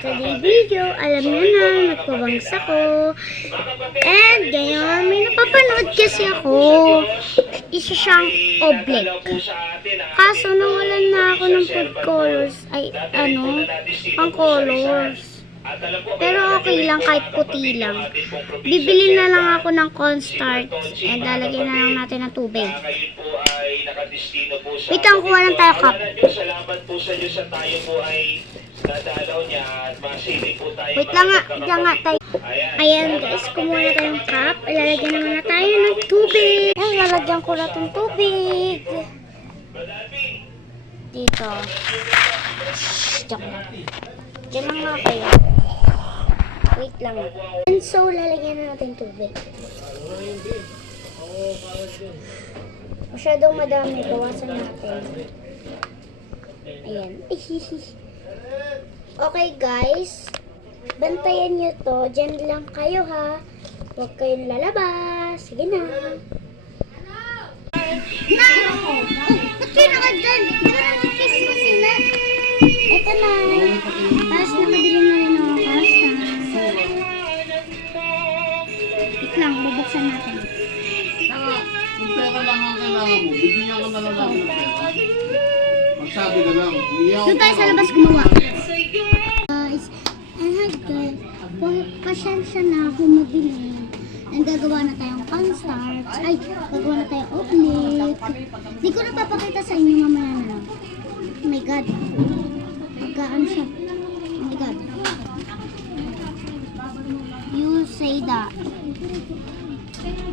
today video, alam nyo na, nagpabangsa ko. And ngayon, may napapanood kasi ako. Isa siyang oblique. Kaso nawalan na ako ng food colors. Ay, pang colors. Pero okay lang, kahit puti lang. Bibili na lang ako ng cornstarch. And lalagyan na lang natin ng tubig. Wait lang, kuha lang tayo cup. Salamat po sa Diyos sa tayo po ay nadalaw niya at masili po tayo. Wait lang nga tayo. Ayan guys, kumuha na tayong cup. Ilalagyan naman na tayo ng tubig. Ayan, lalagyan ko na itong tubig. Dito. Joke lang. Diyan lang nga kayo. Wait lang. And so, lalagyan na natin tubig. Masyadong madami. Bawasan natin. Ayan. Okay guys. Bantayan nyo to. Diyan lang kayo ha. Huwag kayong lalabas. Sige na. Ba't kayo nakadyan? Kiss mo sila. Ito na. Tapos nakabili na rin ako pasta. Wait lang. Bubuksan natin. Kung pera lang ang kailangan mo, bibigyan ka na lang ng pera. Magsabi ka lang. Doon tayo sa labas gumawa. Guys, pasensya na ako mabili. And gagawa na tayong cornstarch. Ay, gagawa na tayong oblique. Di ko na papakita sa inyo mamaya na lang. Oh my God. Magkaan siya. Oh my God. You say that.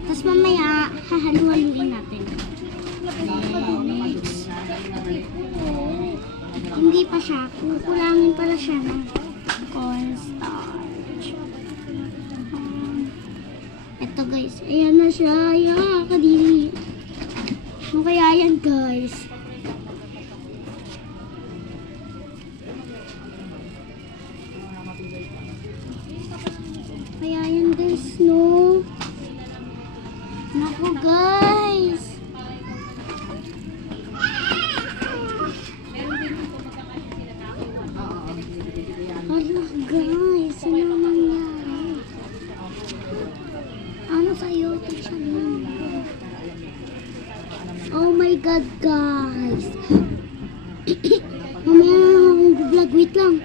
Tapos mamaya, hahalu-haluin natin. Next. Hindi pa siya. Kukulangin pala siya ng cornstarch. Ito guys. Ayan na siya. Ayan, kadiri. Ano kaya yan guys? Kaya yan guys, no? Naku guys. Ano guys, ano nangyari? Ano sa'yo? Ito siya lang. Oh my God guys. Mamaya na lang akong vlog. Wait lang.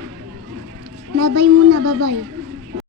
Babay muna, babay.